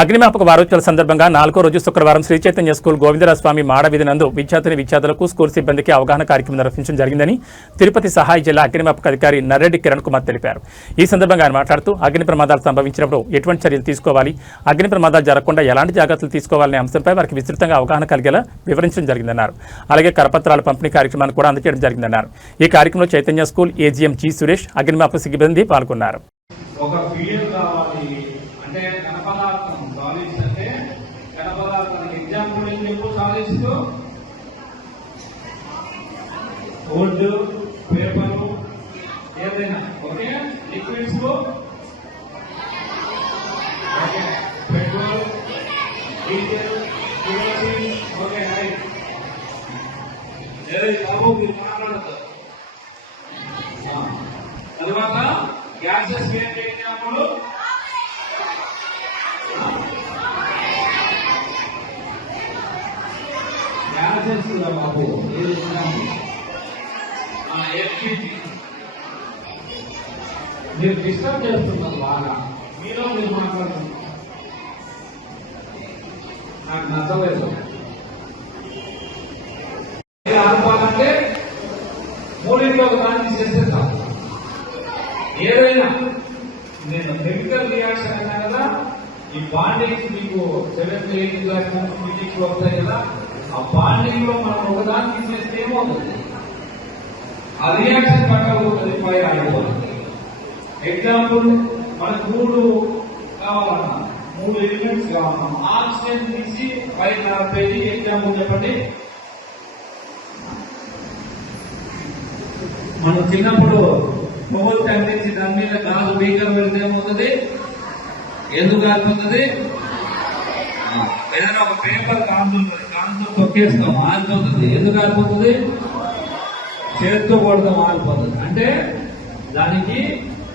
అగ్నిమాపక వారోత్సవాల సందర్భంగా 4వ రోజు శుక్రవారం శ్రీ చైతన్య స్కూల్ గోవిందరాజస్వామి మాడవీధి నందు విద్యార్థులకు స్కూల్ సిబ్బందికి అవగాహన కార్యక్రమం నిర్వహించడం జరిగిందని తిరుపతి సహాయ జిల్లా అగ్నిమాపక అధికారి నర్రెడ్డి కిరణ్ కుమార్ తెలిపారు. ఈ సందర్భంగా ఆయన మాట్లాడుతూ అగ్ని ప్రమాదాలు సంభవించినప్పుడు ఎటువంటి చర్యలు తీసుకోవాలి, అగ్ని ప్రమాదాలు జరగకుండా ఎలాంటి జాగ్రత్తలు తీసుకోవాలనే అంశంపై వారికి విస్తృతంగా అవగాహన కలిగేలా వివరించడం జరిగిందన్నారు. అలాగే కరపత్రాల పంపిణీ కార్యక్రమాన్ని కూడా అందజేయడం జరిగిందన్నారు. ఈ కార్యక్రమంలో Chaitanya school AGM G Suresh, అగ్నిమాపక సిబ్బంది పాల్గొన్నారు. ఎగ్జాంపుల్ ఏం చెప్పు సాధిస్తూ వుడ్ పేపరు ఏదైనా okay liquids okay petrol diesel kerosene okay right ఏది బాబు మీరు మాట్లాడదు తర్వాత గ్యాసెస్ ఏంటి ఎగ్జాంపుల్ బాబు ఎల్పిజి మీరు డిస్టర్బ్ చేస్తున్నారు బాగా మీరు మాట్లాడుతున్నారు నాకు నచ్చలేదు. ఆడుకోవాలంటే మూడింటిలో ఒక దాన్ని చేసేస్తాం. ఏదైనా నేను కెమికల్ రియాక్షన్ అయినా కదా ఈ బాండింగ్ మీకు 7th 8th క్లాస్ ఫిజిక్స్ వస్తాయి కదా, ఆ బాండింగ్ లో మనం ఒకదాన్ని తీసేస్తే ఏమవుతుంది, ఆ రియాక్షన్ పట్టకపోతుంది, ఫైర్ ఆగిపోతుంది. ఎగ్జాంపుల్ మనకు 3 కావాలన్నా 3 ఎలిమెంట్స్ కావాలన్నా ఆక్సిజన్ తీసి ఫైర్ ఆపేది. ఎగ్జాంపుల్ చెప్పండి. మనం చిన్నప్పుడు పొగలు తగ్గించి దాని మీద గాజు బీకర్ పెడితే ఏమవుతుంది, ఎందుకు కాలిపోతుంది, ఏదైనా ఒక పేపర్ కాంతో తొక్కేస్తాం ఆగిపోతుంది. ఎందుకు ఆగిపోతుంది, చేతితో కొడతాం ఆగిపోతుంది. అంటే దానికి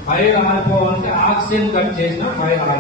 ఫైర్ ఆగిపోవాలంటే ఆక్సిజన్ కట్ చేసిన ఫైర్ ఆగిపోతుంది.